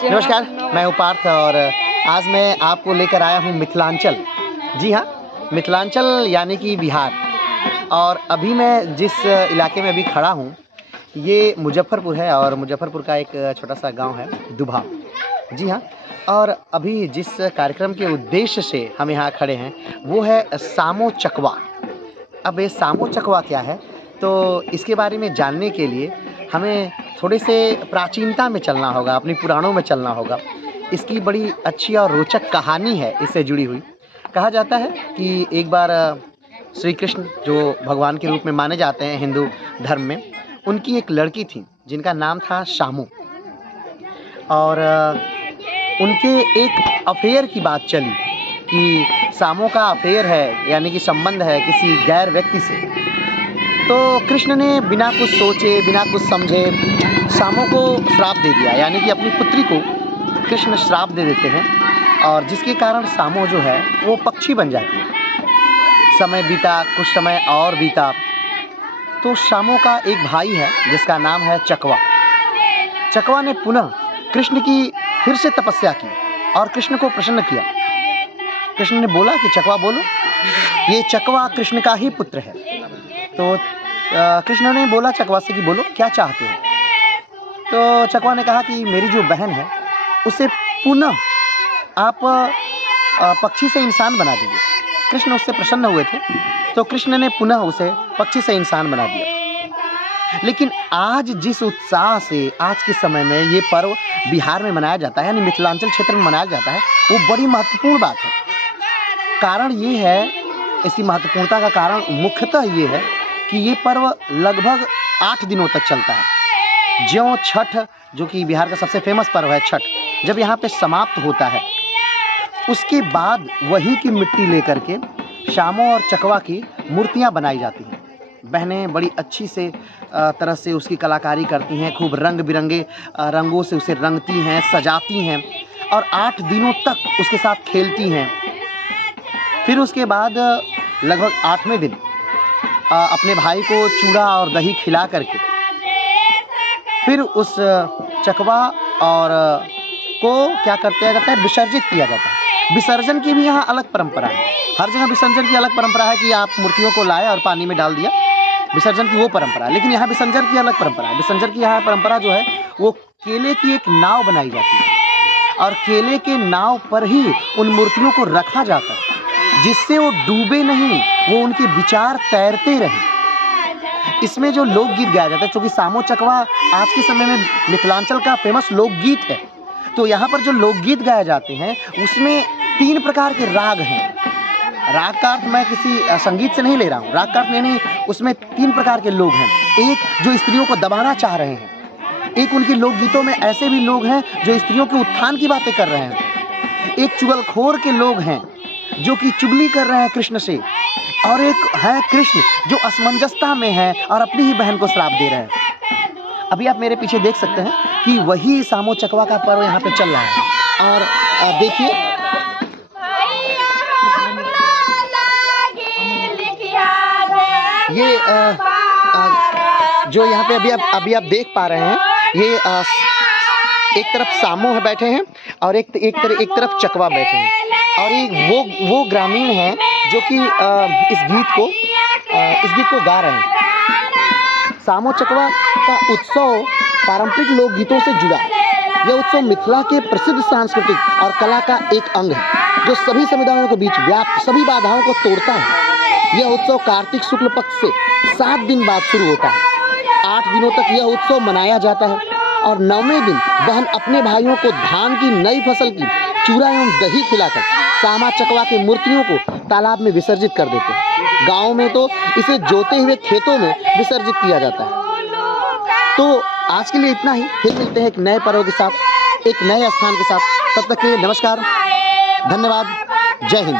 नमस्कार, मैं हूँ पार्थ और आज मैं आपको लेकर आया हूँ मिथिलांचल। जी हाँ, मिथिलांचल यानी कि बिहार। और अभी मैं जिस इलाके में अभी खड़ा हूँ ये मुजफ्फरपुर है और मुजफ्फरपुर का एक छोटा सा गांव है दुभा। जी हाँ, और अभी जिस कार्यक्रम के उद्देश्य से हम यहाँ खड़े हैं वो है सामो चकवा। अब ये सामो चकवा क्या है, तो इसके बारे में जानने के लिए हमें थोड़े से प्राचीनता में चलना होगा, अपनी पुराणों में चलना होगा। इसकी बड़ी अच्छी और रोचक कहानी है इससे जुड़ी हुई। कहा जाता है कि एक बार श्री कृष्ण जो भगवान के रूप में माने जाते हैं हिंदू धर्म में, उनकी एक लड़की थी जिनका नाम था शामू। और उनके एक अफेयर की बात चली कि सामो का अफेयर है यानी कि संबंध है किसी गैर व्यक्ति से। तो कृष्ण ने बिना कुछ सोचे बिना कुछ समझे सामो को श्राप दे दिया, यानी कि अपनी पुत्री को कृष्ण श्राप दे देते हैं और जिसके कारण सामो जो है वो पक्षी बन जाती है। समय बीता, कुछ समय और बीता तो सामो का एक भाई है जिसका नाम है चकवा। चकवा ने पुनः कृष्ण की फिर से तपस्या की और कृष्ण को प्रसन्न किया। कृष्ण ने बोला कि चकवा बोलो, ये चकवा कृष्ण का ही पुत्र है। तो कृष्ण ने बोला चकवा से कि बोलो क्या चाहते हो। तो चकवा ने कहा कि मेरी जो बहन है उसे पुनः आप पक्षी से इंसान बना दीजिए। कृष्ण उससे प्रसन्न हुए थे तो कृष्ण ने पुनः उसे पक्षी से इंसान बना दिया। लेकिन आज जिस उत्साह से आज के समय में ये पर्व बिहार में मनाया जाता है यानी मिथिलांचल क्षेत्र में मनाया जाता है वो बड़ी महत्वपूर्ण बात है। कारण ये है, इसकी महत्वपूर्णता का कारण मुख्यतः ये है कि ये पर्व लगभग 8 दिनों तक चलता है। ज्यों छठ जो कि बिहार का सबसे फेमस पर्व है छठ, जब यहाँ पे समाप्त होता है उसके बाद वही की मिट्टी लेकर के शामो और चकवा की मूर्तियाँ बनाई जाती हैं। बहनें बड़ी अच्छी से तरह से उसकी कलाकारी करती हैं, खूब रंग बिरंगे रंगों से उसे रंगती हैं, सजाती हैं और 8 दिनों तक उसके साथ खेलती हैं। फिर उसके बाद लगभग 8वें दिन अपने भाई को चूड़ा और दही खिला करके फिर उस चकवा और को क्या करते हैं विसर्जित किया जाता है। विसर्जन की भी यहाँ अलग परंपरा है। हर जगह विसर्जन की अलग परंपरा है कि आप मूर्तियों को लाए और पानी में डाल दिया, विसर्जन की वो परंपरा है। लेकिन यहाँ विसर्जन की अलग परंपरा है। विसर्जन की यहाँ परंपरा जो है वो केले की एक नाव बनाई जाती है और केले के नाव पर ही उन मूर्तियों को रखा जाता है जिससे वो डूबे नहीं, वो उनके विचार तैरते रहे। इसमें जो लोकगीत गाया जाता है, क्योंकि सामो चकवा आज के समय में मिथिलांचल का फेमस लोकगीत है, तो यहाँ पर जो लोकगीत गाए जाते हैं उसमें 3 प्रकार के राग हैं। राग का अर्थ मैं किसी संगीत से नहीं ले रहा हूँ, राग का अर्थ नहीं, उसमें 3 प्रकार के लोग हैं। एक जो स्त्रियों को दबाना चाह रहे हैं, एक उनके लोकगीतों में ऐसे भी लोग हैं जो स्त्रियों के उत्थान की बातें कर रहे हैं, एक चुगलखोर के लोग हैं जो कि चुगली कर रहे हैं कृष्ण से, और एक है कृष्ण जो असमंजसता में है और अपनी ही बहन को श्राप दे रहे हैं। अभी आप मेरे पीछे देख सकते हैं कि वही सामो चकवा का पर्व यहाँ पे चल रहा है। और देखिए ये जो यहाँ पे अभी आप देख पा रहे हैं, ये एक तरफ सामो है बैठे हैं और एक तरफ चकवा बैठे हैं। और ये वो ग्रामीण हैं जो कि इस गीत को गा रहे हैं। सामो चकवा का उत्सव पारंपरिक लोकगीतों से जुड़ा है। यह उत्सव मिथिला के प्रसिद्ध सांस्कृतिक और कला का एक अंग है जो सभी समुदायों के बीच व्याप्त सभी बाधाओं को तोड़ता है। यह उत्सव कार्तिक शुक्ल पक्ष से 7 दिन बाद शुरू होता है। 8 दिनों तक यह उत्सव मनाया जाता है और 9वें दिन बहन अपने भाइयों को धान की नई फसल की चूड़ा एवं दही खिलाकर सामा चकवा की मूर्तियों को तालाब में विसर्जित कर देते हैं। गाँव में तो इसे जोते हुए खेतों में विसर्जित किया जाता है। तो आज के लिए इतना ही, फिर मिलते हैं एक नए पर्व के साथ, एक नए स्थान के साथ। तब तक के लिए नमस्कार, धन्यवाद, जय हिंद।